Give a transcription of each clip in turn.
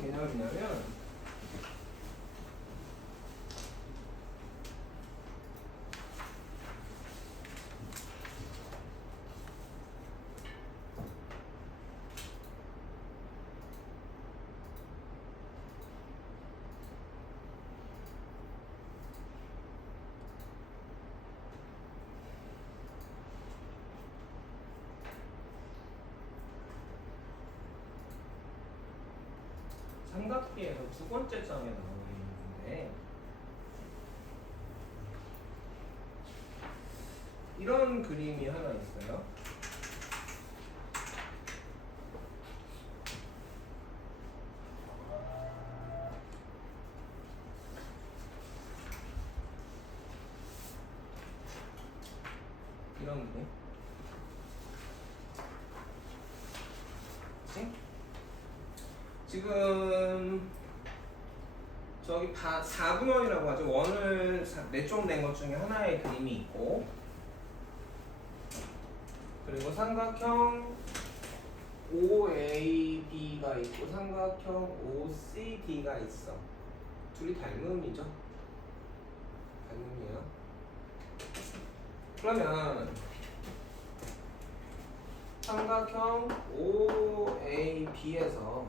어떤 개념이냐면 삼각비에서 두 번째 장에 나오는 건데 이런 그림이 하나 있어요. 이런 그림. 그치? 지금 저기 4분원이라고 하죠. 원을 내쪽낸 것 중에 하나의 그림이 있고, 그리고 삼각형 OAB가 있고 삼각형 OCD가 있어. 둘이 닮음이죠. 닮음이에요. 그러면 삼각형 OAB에서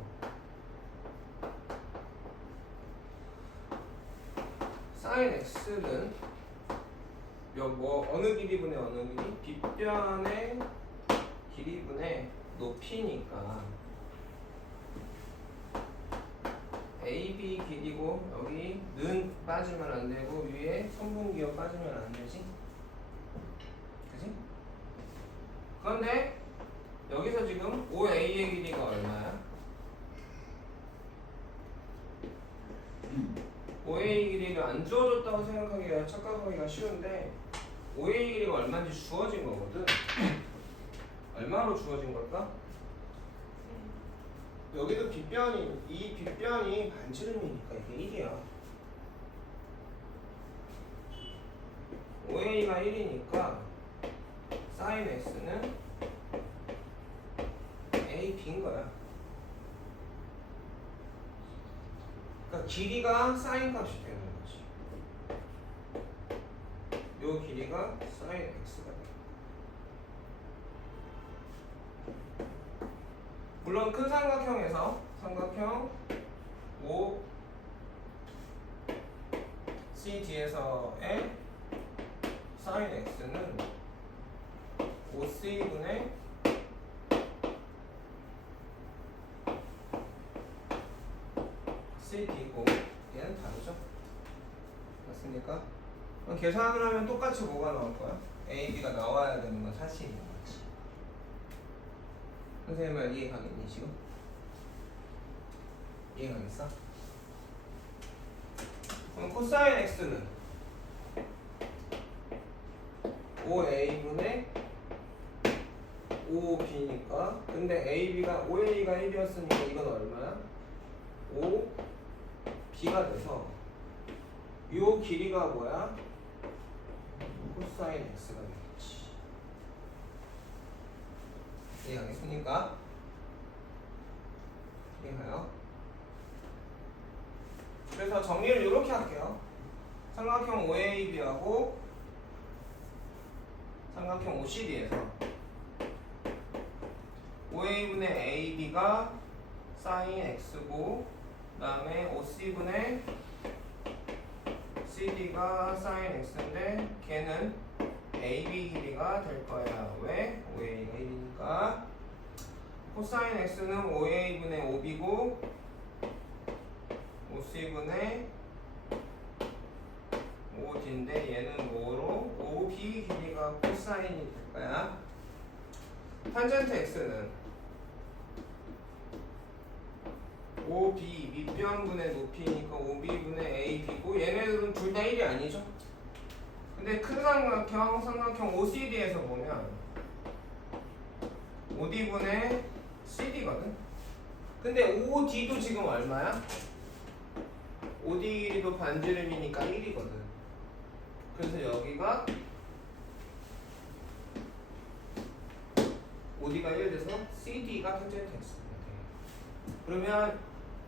sin x는 어느 길이분의 어느 길이? 빗변의 길이분의 높이니까 AB 길이고 여기 는 빠지면 안 되고 위에 선분기호 빠지면 안 되지? 그지? 그런데 여기서 지금 OA의 길이가 얼마야? OA 길이를 안 주어졌다고 생각하기가 착각하기가 쉬운데 OA 길이가 얼마인지 주어진 거거든. 얼마로 주어진 걸까? 여기도 빗변이 이 빗변이 반지름이니까 이게 1이야. OA가 1이니까 sin x는 AB인 거야. 그러니까 길이가 sin 값이 되는 거지. 요 길이가 sin x가 돼. 물론 큰 삼각형에서 삼각형 OCD에서의 sin x는 5c분의 CD고 얘는 다르죠? 맞습니까? 그럼 계산을 하면 똑같이 뭐가 나올 거야? AB가 나와야 되는 건 사실인 거지. 선생님 말 이해가겠니 지금? 이해가겠어? 그럼 코사인 x는 5a분의 5b니까 근데 AB가 5a가 1이었으니까 이건 얼마야? 5b가 돼서 요 길이가 뭐야? 코사인 x가 되겠지. 이해하겠습니까? 이해가요? 그래서 정리를 이렇게 할게요. 삼각형 OAB하고 삼각형 OCD에서 OA분의 AB가 sin x고 그 다음에 OC분의 CD가 sin x인데 걔는 AB 길이가 될 거야. 왜? OA가 1이니까 코사인 x는 5a분의 5b고 OC분의 5d인데 얘는 뭐로? 5b 길이가 코사인이 될 거야. 탄젠트 x는 5b 밑변분의 높이니까 5b분의 ab고 얘네들은 둘 다 1이 아니죠? 근데 큰 삼각형 OCD에서 보면 5d분의 CD거든? 근데 5D도 지금 얼마야? 5D 길이도 반지름이니까 1이거든. 그래서 여기가 5D가 1 돼서 CD가 탄젠트 X가 돼. 그러면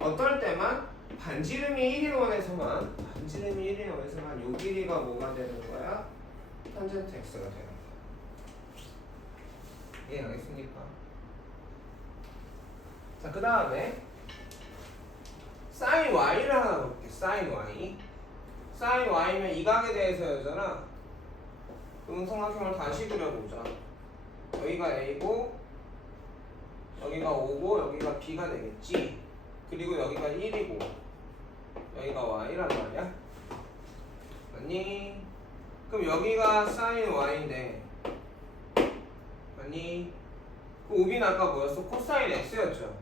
어떨 때만 반지름이 1인 원에서만 요 길이가 뭐가 되는 거야? 탄젠트 x가 되는 거야. 이해하겠습니까? 자, 그 다음에 sin y를 하나 볼게. sin y. sin y면 이 각에 대해서였잖아. 그럼 삼각형을 다시 그려보자. 여기가 a고 여기가 5고 여기가 b가 되겠지. 그리고 여기가 1이고 여기가 y란 말이야. 아니? 그럼 여기가 sin y인데 아니? 그 5b는 아까 뭐였어? 코사인 x였죠.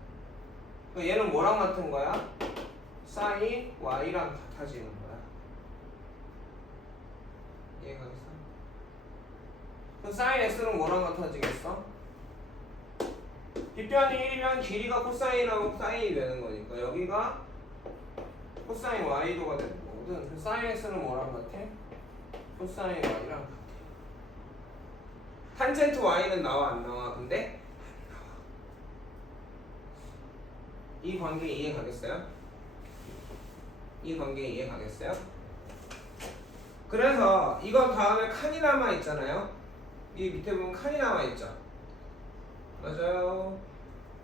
그럼 얘는 뭐랑 같은 거야? sin y랑 같아지는 거야. 이해가겠어? 그럼 sin x는 뭐랑 같아지겠어? 뒷변이 1이면 길이가 코사인하고 사인이 되는 거니까 여기가 코사인 y도가 되는 거거든. 그래서 sin x는 뭐랑 같아? 코사인 y랑 같아. 탄젠트 y는 나와 안 나와? 근데 이 관계 이해 가겠어요? 이 관계 이해 가겠어요? 그래서 이거 다음에 칸이 남아 있잖아요. 이 밑에 보면 칸이 남아 있죠. 맞아요.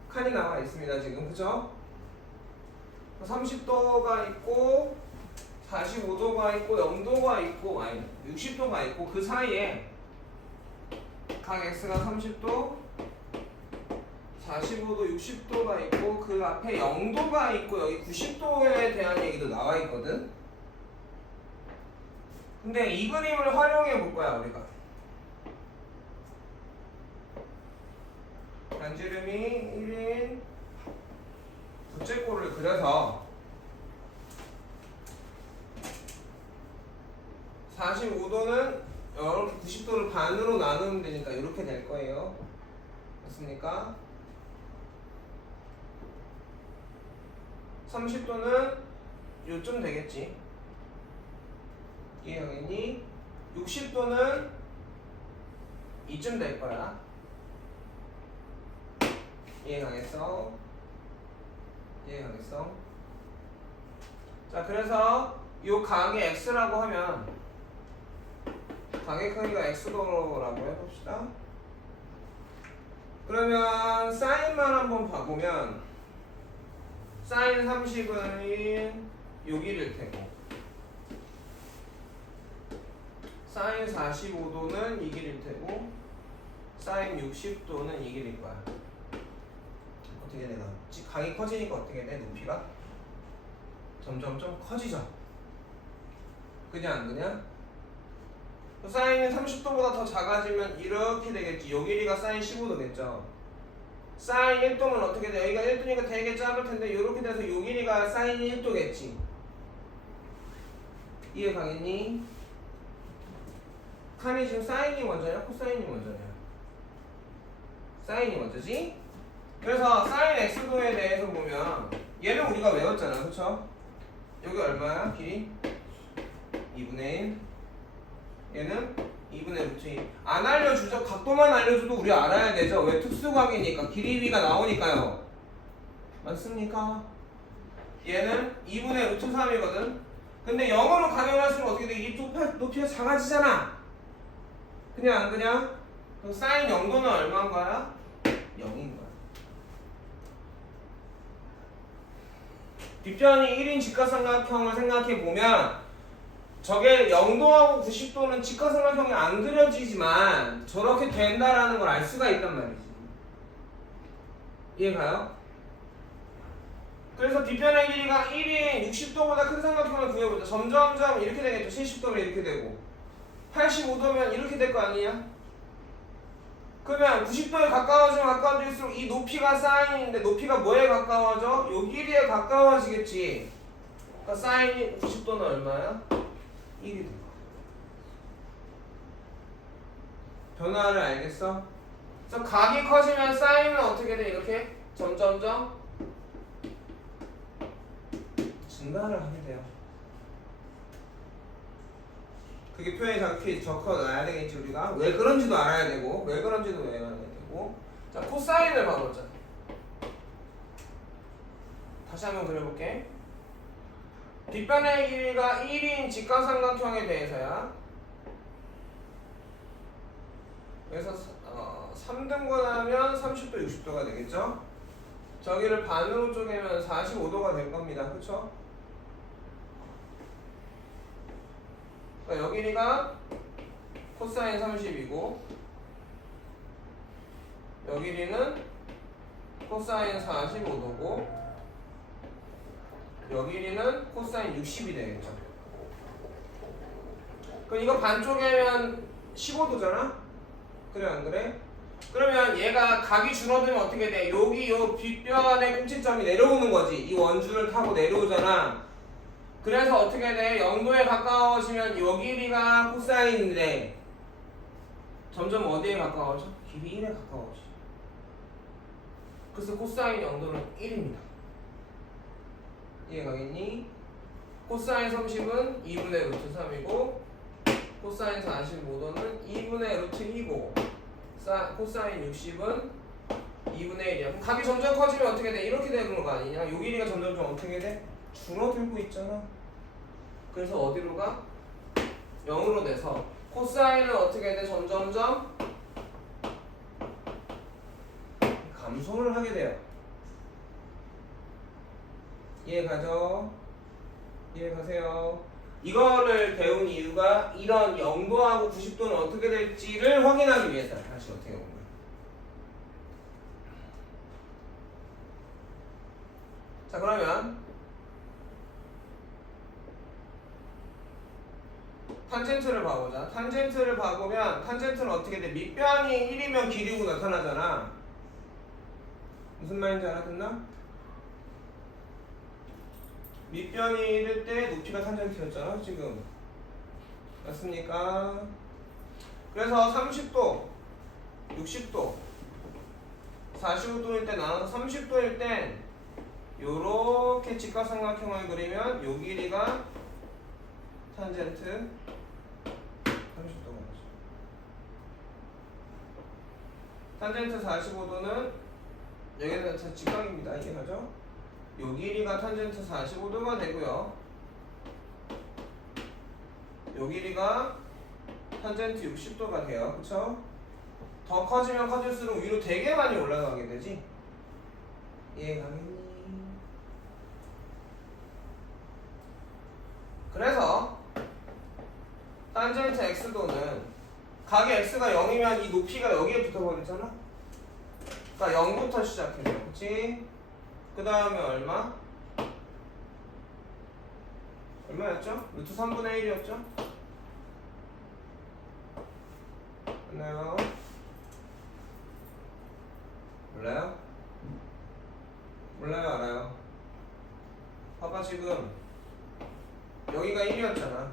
칸이 남아 있습니다 지금. 그죠? 30도가 있고 45도가 있고 0도가 있고 아니 60도가 있고 그 사이에 각 x가 30도 45도 60도가 있고 그 앞에 0도가 있고 여기 90도에 대한 얘기도 나와 있거든. 근데 이 그림을 활용해 볼 거야 우리가. 반지름이 1인 부채꼴을 그려서 45도는 이렇게 90도를 반으로 나누면 되니까 이렇게 될 거예요. 맞습니까? 30도는 요쯤 되겠지. 이해하겠니? 60도는 이쯤 될 거야. 이해가겠어? 이해가겠어? 자, 그래서 요 각의 x라고 하면 각의 크기가 x도라고 해봅시다. 그러면 사인만 한번 봐보면 사인 30은 요 길일 테고 사인 45도는 이 길일 테고 사인 60도는 이 길일 거야. 어떻게 되나? 각이 커지니까 어떻게 돼? 높이가 점점점 커지죠. 그냐 안 그냐? 사인이 30도보다 더 작아지면 이렇게 되겠지. 요 길이가 사인 15도겠죠. 사인 1도면 어떻게 돼? 여기가 1도니까 되게 작을 텐데 이렇게 돼서 요 길이가 사인 1도겠지. 이해 가겠니? 칸이 지금 사인이 먼저냐? 코사인이 먼저냐? 사인이 먼저지? 그래서 사인 x도에 대해서 보면 얘는 우리가 외웠잖아. 그쵸? 여기 얼마야? 길이? 2분의 1. 얘는 2분의 루트 2. 안 알려주죠? 각도만 알려줘도 우리 알아야 되죠? 왜? 특수각이니까. 길이비가 나오니까요. 맞습니까? 얘는 2분의 루트 3이거든? 근데 0으로 가면 할수록 어떻게 돼? 이 높이가 작아지잖아. 그냥 안 그냥? 그럼 사인 0도는 얼마인 거야? 0인 거야. 뒷변이 1인 직각삼각형을 생각해보면 저게 0도하고 90도는 직각삼각형이 안 그려지지만 저렇게 된다라는 걸 알 수가 있단 말이지. 이해가요? 그래서 뒷변의 길이가 1인 60도보다 큰 삼각형을 구해보자. 점점점 이렇게 되겠죠. 70도면 이렇게 되고 85도면 이렇게 될 거 아니냐? 그러면 90도에 가까워질수록 이 높이가 사인인데 높이가 뭐에 가까워져? 요 길이에 가까워지겠지. 그러니까 사인이 90도는 얼마야? 1이 된 거야. 변화를 알겠어? 그래서 각이 커지면 사인은 어떻게 돼? 이렇게 점점점 증가를 하게 돼요. 그게 표현이 저렇게 적어놔야 되겠지. 우리가 왜 그런지도 알아야 되고 왜 그런지도 외워야 되고. 자, 코사인을 봐보자. 다시 한번 그려볼게. 빗변의 길이가 1인 직각삼각형에 대해서야. 그래서 3등분하면 30도, 60도가 되겠죠? 저기를 반으로 쪼개면 45도가 될 겁니다. 그쵸? 그러니까 여 길이가 코사인 30이고 여 길이는 코사인 45도고 여 길이는 코사인 60이 되겠죠. 그럼 이거 반 쪼개면 15도잖아? 그래 안 그래? 그러면 얘가 각이 줄어들면 어떻게 돼? 여기 요 빗변의 꼭지점이 내려오는 거지. 이 원줄을 타고 내려오잖아. 그래서 어떻게 돼? 0도에 가까워지면 요 길이가 코사인인데 점점 어디에 가까워져? 길이 1에 가까워져. 그래서 코사인 0도는 1입니다. 이해가겠니? 코사인 30은 2분의 루트 3이고 코사인 45도는 2분의 루트 2고 코사인 60은 2분의 1이야. 그럼 각이 점점 커지면 어떻게 돼? 이렇게 되는 거 아니냐? 요 길이가 점점 좀 어떻게 돼? 줄어들고 있잖아. 그래서 어디로 가? 0으로 돼서 코사인은 어떻게 돼? 점점점 감소를 하게 돼요. 이해가죠? 이해가세요? 이거를 배운 이유가 이런 0도하고 90도는 어떻게 될지를 확인하기 위해서 다시 어떻게 보면. 자 그러면 탄젠트를 봐보자. 탄젠트를 봐보면 탄젠트는 어떻게 돼? 밑변이 1이면 길이고 나타나잖아. 무슨 말인지 알아듣나? 밑변이 1일 때 높이가 탄젠트였잖아 지금. 맞습니까? 그래서 30도, 60도, 45도일 때 나눠서 30도일 땐 요렇게 직각삼각형을 그리면 요 길이가 탄젠트 30도가 나죠. 탄젠트 45도는 여기는 직각입니다. 이해가죠? 요 길이가 탄젠트 45도가 되고요. 요 길이가 탄젠트 60도가 돼요. 그쵸? 더 커지면 커질수록 위로 되게 많이 올라가게 되지? 이해가겠니? 그래서 탄젠트 x도는 각의 x가 0이면 이 높이가 여기에 붙어버리잖아? 그러니까 0부터 시작해요. 그치? 그 다음에 얼마? 얼마였죠? 루트 3분의 1이었죠? 맞나요? 몰라요? 몰라요? 알아요? 봐봐 지금 여기가 1이었잖아.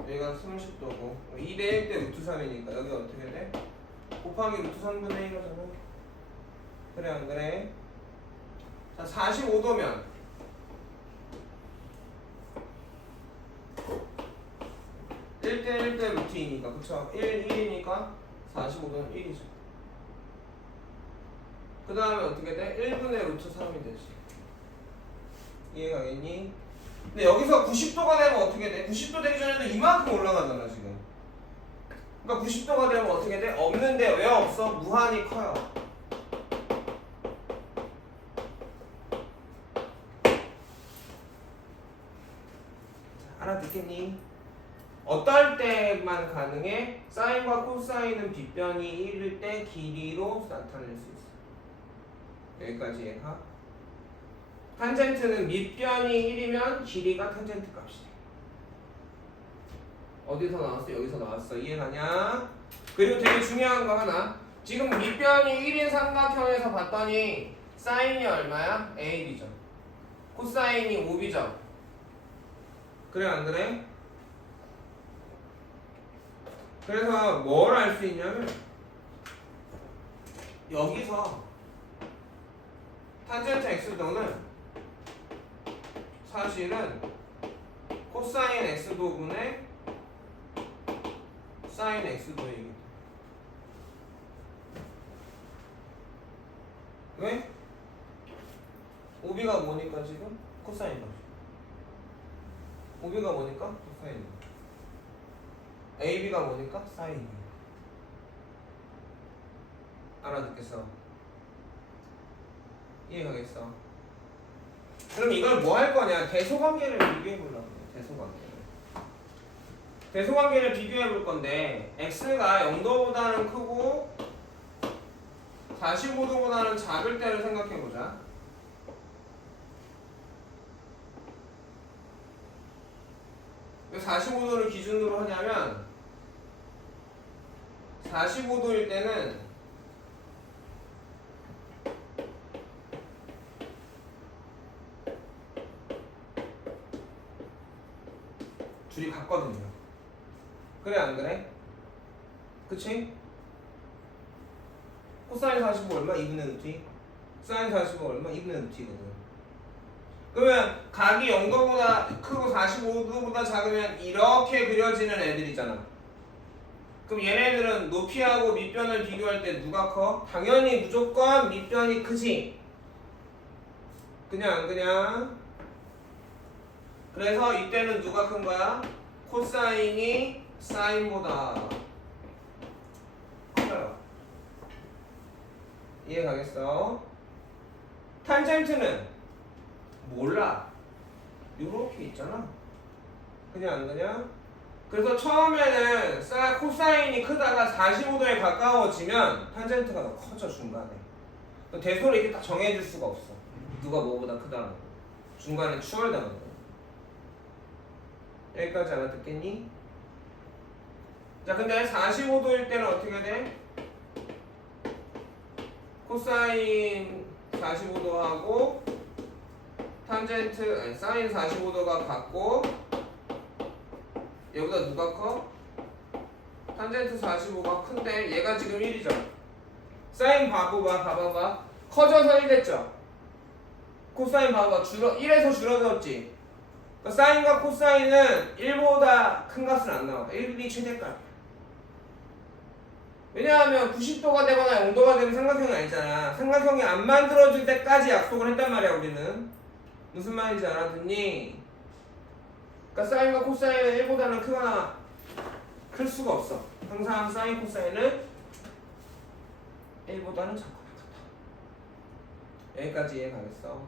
여기가 30도고 2대 1 대 루트 3이니까 여기가 어떻게 돼? 곱하기 루트 3분의 1이잖아. 그래 안 그래? 자 45도면 1대 1 대 루트 2니까 그쵸? 1이니까 45도는 1이죠. 그 다음에 어떻게 돼? 1분의 루트 3이 되지. 이해가겠니? 근데 여기서 90도가 되면 어떻게 돼? 90도 되기 전에도 이만큼 올라가잖아 지금. 그러니까 90도가 되면 어떻게 돼? 없는데 왜 없어? 무한히 커요. 알아듣겠니? 어떨 때만 가능해? 사인과 코사인은 빗변이 1일 때 길이로 나타낼 수 있어. 여기까지 이해가? 탄젠트는 밑변이 1이면 길이가 탄젠트 값이 돼. 어디서 나왔어? 여기서 나왔어. 이해가냐? 그리고 되게 중요한 거 하나. 지금 밑변이 1인 삼각형에서 봤더니 사인이 얼마야? A1이죠. 코사인이 5B죠. 그래 안 그래? 그래서 뭘 알 수 있냐면 여기서 탄젠트 x도는 사실은 코사인 x도분의 사인 x도입니다. 왜? 5B가 OB가 뭐니까 지금? 코사인 값. OB가 뭐니까? 코사인. AB가 뭐니까? 사인. 알아듣겠어? 이해가겠어? 그럼 이걸 뭐 할 거냐? 대소관계를 비교해 보려고 해요. 대소관계를 비교해 볼 건데 x가 0도보다는 크고 45도보다는 작을 때를 생각해 보자. 왜 45도를 기준으로 하냐면 45도일 때는 줄이 같거든요. 그래 안 그래? 그치? 코사인 45 얼마? 2분의 루트 사인 45 얼마? 2분의 루트거든. 그러면 각이 0도보다 크고 45도보다 작으면 이렇게 그려지는 애들이잖아. 그럼 얘네들은 높이하고 밑변을 비교할 때 누가 커? 당연히 무조건 밑변이 크지. 그냥 그래서 이때는 누가 큰 거야? 코사인이 사인보다 커요. 이해 가겠어? 탄젠트는 몰라. 요렇게 있잖아. 그냥 그래서 처음에는 코사인이 크다가 45도에 가까워지면 탄젠트가 더 커져 중간에. 대소를 이렇게 딱 정해줄 수가 없어. 누가 뭐보다 크다라고. 중간에 추월당하는 거야. 여기까지 알아듣겠니? 자, 근데 45도일 때는 어떻게 돼? 코사인 45도하고 사인 45도가 같고 얘보다 누가 커? 탄젠트 45가 큰데 얘가 지금 1이죠. 사인 봐봐. 커져서 1 됐죠? 코사인 봐봐. 1에서 줄어들었지? 그러니까 사인과 코사인은 1보다 큰 값은 안 나와. 1이 최대값. 왜냐하면 90도가 되거나 0도가 되면 삼각형이 아니잖아. 삼각형이 안 만들어질 때까지 약속을 했단 말이야 우리는. 무슨 말인지 알아듣니? 그러니까 사인과 코사인은 1보다는 크거나 클 수가 없어. 항상 사인 코사인은 1보다는 작거나 같아. 여기까지 이해 가겠어?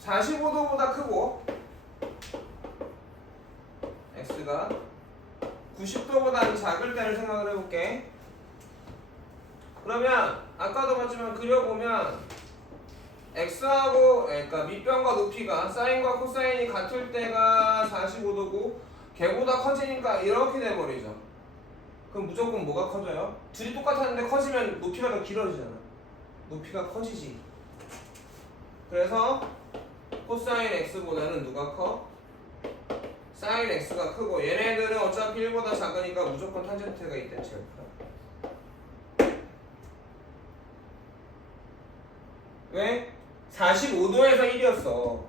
45도보다 크고 x가 90도보다는 작을 때를 생각을 해볼게. 그러면 아까도 봤지만 그려보면 x하고 그러니까 밑변과 높이가 사인과 코사인이 같을 때가 45도고 걔보다 커지니까 이렇게 돼버리죠. 그럼 무조건 뭐가 커져요? 둘이 똑같았는데 커지면 높이가 더 길어지잖아. 높이가 커지지. 그래서 코사인 x보다는 누가 커? 사인 x가 크고 얘네들은 어차피 1보다 작으니까 무조건 탄젠트가 이때 제일 크다. 왜? 45도에서 1이었어.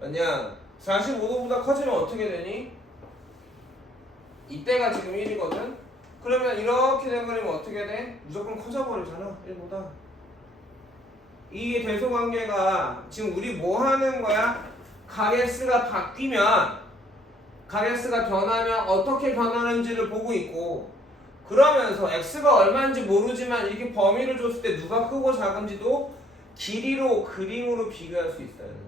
맞냐? 45도보다 커지면 어떻게 되니? 이때가 지금 1이거든? 그러면 이렇게 돼버리면 어떻게 돼? 무조건 커져버리잖아 1보다. 이 대소관계가 지금 우리 뭐 하는 거야? 각 x가 바뀌면 각 x가 변하면 어떻게 변하는지를 보고 있고 그러면서 x가 얼마인지 모르지만 이렇게 범위를 줬을 때 누가 크고 작은지도 길이로 그림으로 비교할 수 있어야 된다.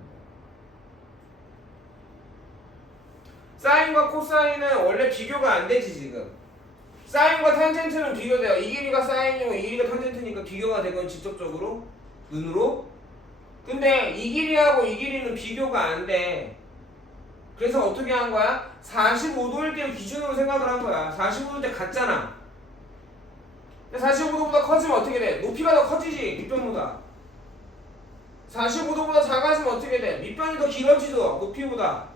사인과 코사인은 원래 비교가 안 되지 지금. 사인과 탄젠트는 비교돼요. 이 길이가 사인이고 이 길이가 탄젠트니까 비교가 되건 직접적으로 눈으로. 근데 이 길이하고 이 길이는 비교가 안 돼. 그래서 어떻게 한 거야? 45도일 때 기준으로 생각을 한 거야. 45도 때 같잖아. 45도보다 커지면 어떻게 돼? 높이가 더 커지지 밑변보다. 45도보다 작아지면 어떻게 돼? 밑변이 더 길어지죠 높이보다.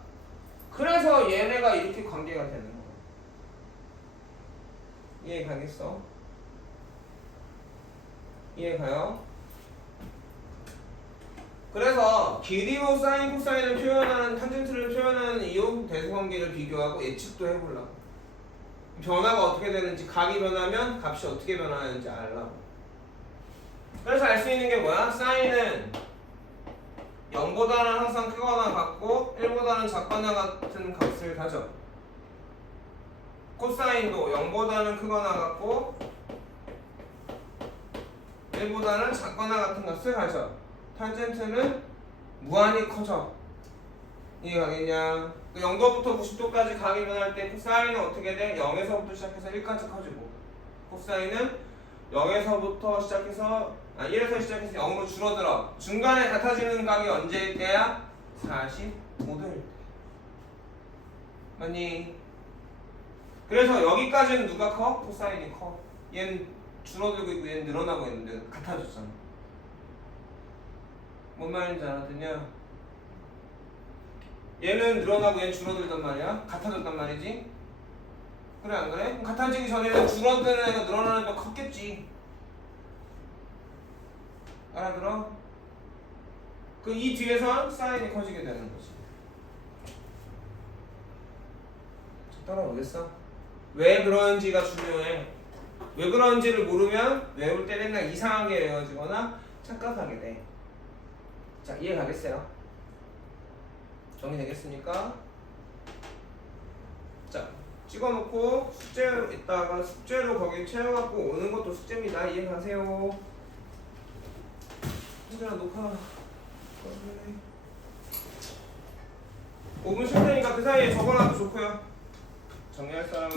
그래서 얘네가 이렇게 관계가 되는 거야. 이해 가겠어? 이해 가요? 그래서 길이로 사인 코사인을 표현하는 탄젠트를 표현하는 이유 대소관계를 비교하고 예측도 해보려고. 변화가 어떻게 되는지 각이 변하면 값이 어떻게 변하는지 알라고. 그래서 알 수 있는 게 뭐야? 사인은 0보다는 항상 크거나 같고 1보다는 작거나 같은 값을 가져. 코사인도 0보다는 크거나 같고 1보다는 작거나 같은 값을 가져. 탄젠트는 무한히 커져. 이해가겠냐? 0도부터 90도까지 각이 변할 때 코사인은 어떻게 돼? 0에서부터 시작해서 1까지 커지고, 코사인은 0에서부터 시작해서 1에서 시작해서 0으로 줄어들어. 중간에 같아지는 각이 언제일 때야? 45도일 때. 맞니? 그래서 여기까지는 누가 커? 코사인이 커. 얘는 줄어들고 있고 얘는 늘어나고 있는데 같아졌잖아. 뭔 말인지 알아듣냐? 얘는 늘어나고 얘는 줄어들단 말이야. 같아졌단 말이지. 그래 안 그래? 그럼 같아지기 전에는 줄어드는 애가 늘어나는 애가 컸겠지. 알아들어? 그 이 뒤에선 사인이 커지게 되는 거지. 따라오겠어? 왜 그런지가 중요해. 왜 그런지를 모르면 외울 때 맨날 이상하게 외워지거나 착각하게 돼. 자, 이해 가겠어요? 정리되겠습니까? 자, 찍어놓고 숙제로 있다가 숙제로 거기 채워갖고 오는 것도 숙제입니다. 이해 가세요? 현준아 녹화 5분 쉴 테니까 그 사이에 적어놔도 좋고요. 정리할 사람은